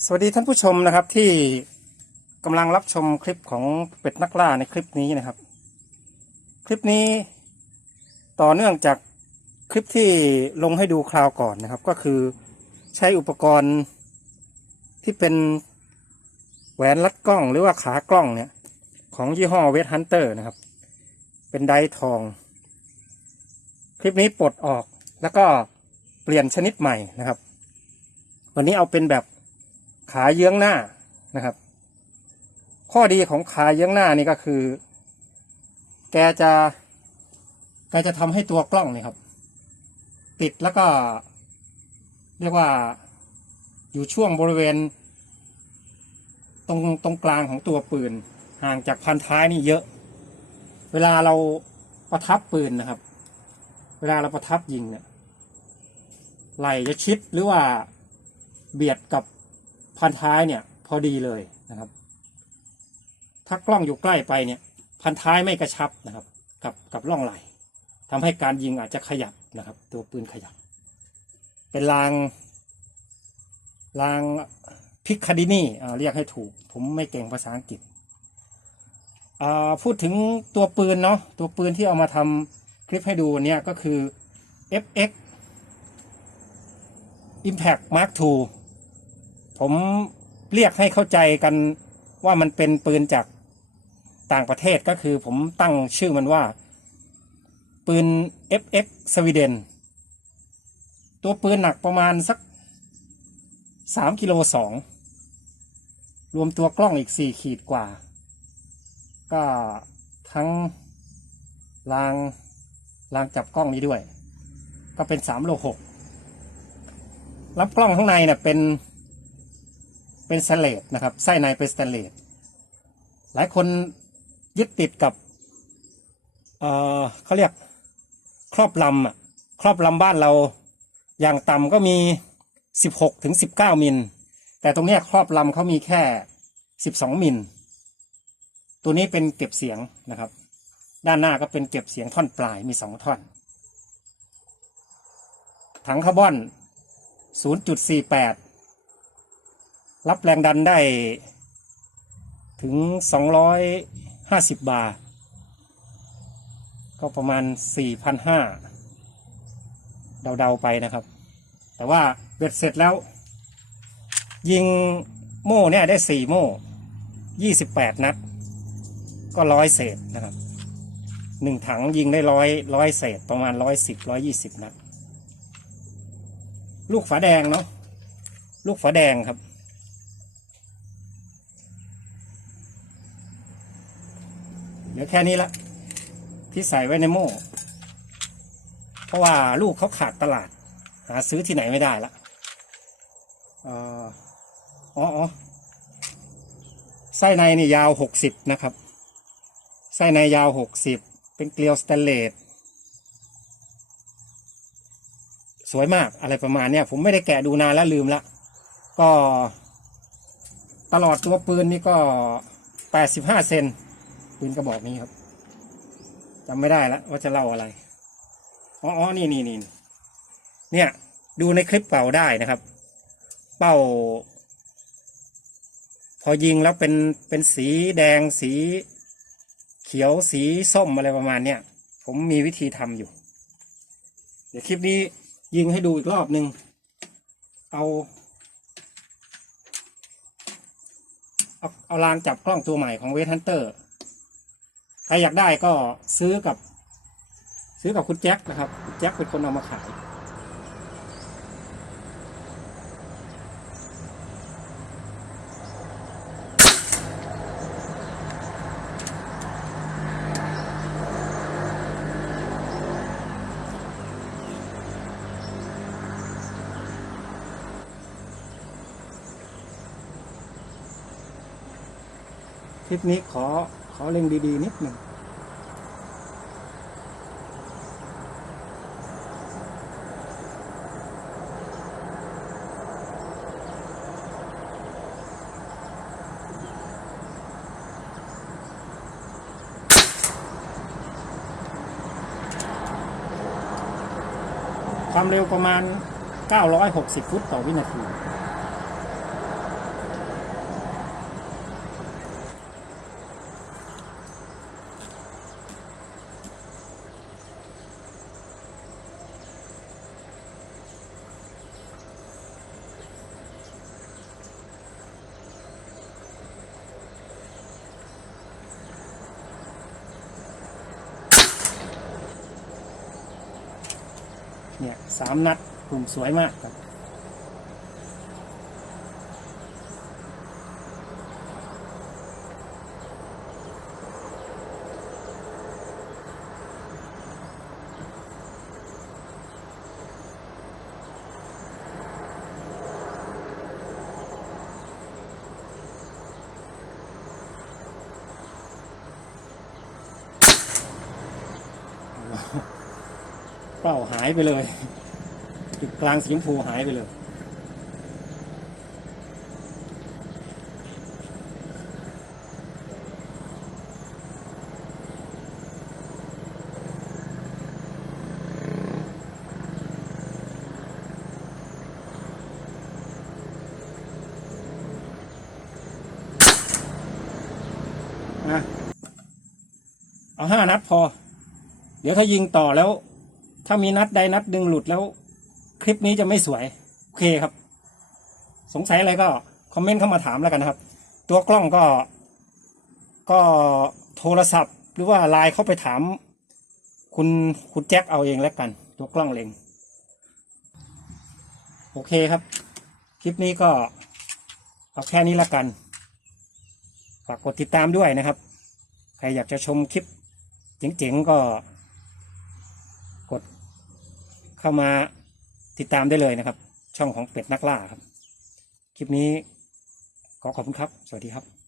สวัสดีท่านผู้ชมนะครับที่กำลังรับชมคลิปของเป็ดนักล่าในคลิปนี้นะครับ คลิปนี้ต่อเนื่องจากคลิปที่ลงให้ดูคราวก่อนนะครับ ก็คือใช้อุปกรณ์ที่เป็นแหวนรัดกล้องหรือว่าขากล้องเนี่ย ของยี่ห้อเวทฮันเตอร์นะครับ เป็นไดทอง คลิปนี้ปลดออกแล้วก็เปลี่ยนชนิดใหม่นะครับ วันนี้เอาเป็นแบบ ขาเยื้องหน้านะครับ ข้อดีของขาเยื้องหน้านี่ก็คือ แกจะ แกจะทำให้ตัวกล้องเนี่ยครับ ติดแล้วก็ เรียกว่าอยู่ช่วงบริเวณ ตรงตรงกลางของตัวปืน ห่างจากพันท้ายนี่เยอะ เวลาเราประทับปืนนะครับ เวลาเราประทับยิงเนี่ยไหลจะชิดหรือว่าเบียดกับ พันท้ายเนี่ย พอดีเลยนะครับ ถ้ากล้องอยู่ใกล้ไปเนี่ย พันท้ายไม่กระชับนะครับ กับกับร่องไหลทำให้การยิงอาจจะขยับนะครับ ตัวปืนขยับ เป็นรางรางพิคาดินี่าเรียกให้ถูก ผมไม่เก่งภาษาอังกฤษอ่าพูดถึงตัวปืนเนาะตัวปืนที่เอามาทำคลิปให้ดูเนี่ยก็คือ FX Impact Mark II ผมเรียกให้เข้าใจกันว่ามันเป็นปืนจากต่างประเทศก็คือผมตั้งชื่อมันว่า ปืน FX สวีเดน ตัวปืนหนักประมาณสักสามกิโลสองรวมตัวกล้องอีกสี่ขีดกว่า ก็ทั้งรางรางจับกล้องนี้ด้วย ก็เป็นสามโลหกรับกล้องข้างในเนี่ยเป็น เป็นสเลดนะครับไส้ในเป็นสแตเลสหลายคนยึดติดกับเออเขาเรียกครอบลำอะครอบลำบ้านเราอย่างต่ำก็มีสิบหกถึงสิบเก้ามิล แต่ตรงนี้ครอบลำเขามีแค่สิบสองมิล ตัวนี้เป็นเก็บเสียงนะครับ ด้านหน้าก็เป็นเก็บเสียงท่อนปลายมีสองท่อน ถังคาร์บอน 0.48 รับแรงดันได้ถึง 250 บาร์ก็ประมาณ 4,500 เดาๆไปนะครับ แต่ว่าเบ็ดเสร็จแล้ว ยิงโม่เนี่ยได้ 4 โม่ 28 นัด ก็ร้อยเศษนะครับหนึ่งถังยิงได้ร้อยร้อยเศษประมาณร้อยสิบร้อยยี่สิบนัด ลูกฝาแดงเนาะลูกฝาแดงครับ เดี๋ยวแค่นี้ละที่ใส่ไว้ในโม่เพราะว่าลูกเขาขาดตลาด หาซื้อที่ไหนไม่ได้ละอ๋ออไส้ในนี่ยาวหกสิบนะครับไส้ในยาวหกสิบเป็นเกลียวสแตนเลสสวยมากอะไรประมาณเนี้ยผมไม่ได้แกะดูนานแล้วลืมละก็ตลอดตัวปืนนี่ก็แปดสิบห้าเซน ปืนกระบอกนี้ครับจำไม่ได้แล้วว่าจะเล่าอะไรอ๋อนี่นี่นี่เนี่ย ดูในคลิปเป่าได้นะครับ เป้าพอยิงแล้วเป็นเป็นสีแดงสี เขียวสีส้มอะไรประมาณเนี้ยผมมีวิธีทำอยู่ เดี๋ยวคลิปนี้ยิงให้ดูอีกรอบหนึ่งเอาเอาเอารางจับกล้องตัวใหม่ของเวทฮันเตอร์ รอยากได้ก็ซื้อกับ ซื้อกับคุณแจ็คนะครับคุณแจ็คเป็นคนเอามาขายคลิปนี้ขอขอเล็งดี ๆ นิดหนึ่ง ความเร็วประมาณ 960 ฟุตต่อวินาที เนี่ยสามนัดกลุ่มสวยมากครับ เป้าหายไปเลย จุดกลางสีชมพูหายไปเลยนะเอาห้านัดพอ เดี๋ยวถ้ายิงต่อแล้ว ถ้ามีนัดใดนัดหนึ่งหลุดแล้ว คลิปนี้จะไม่สวย โอเคครับ สงสัยอะไรก็คอมเมนต์เข้ามาถามแล้วกันนะครับ ตัวกล้องก็ ก็โทรศัพท์ หรือว่าไลน์เข้าไปถาม คุณคุณแจ็คเอาเองแล้วกัน ตัวกล้องเล็งโอเคครับ คลิปนี้ก็เอาแค่นี้ละกันฝากกดติดตามด้วยนะครับ ใครอยากจะชมคลิปเจ๋งๆก็ กด เข้ามาติดตามได้เลยนะครับ ช่องของเป็ดนักล่าครับ คลิปนี้ขอขอบคุณครับ สวัสดีครับ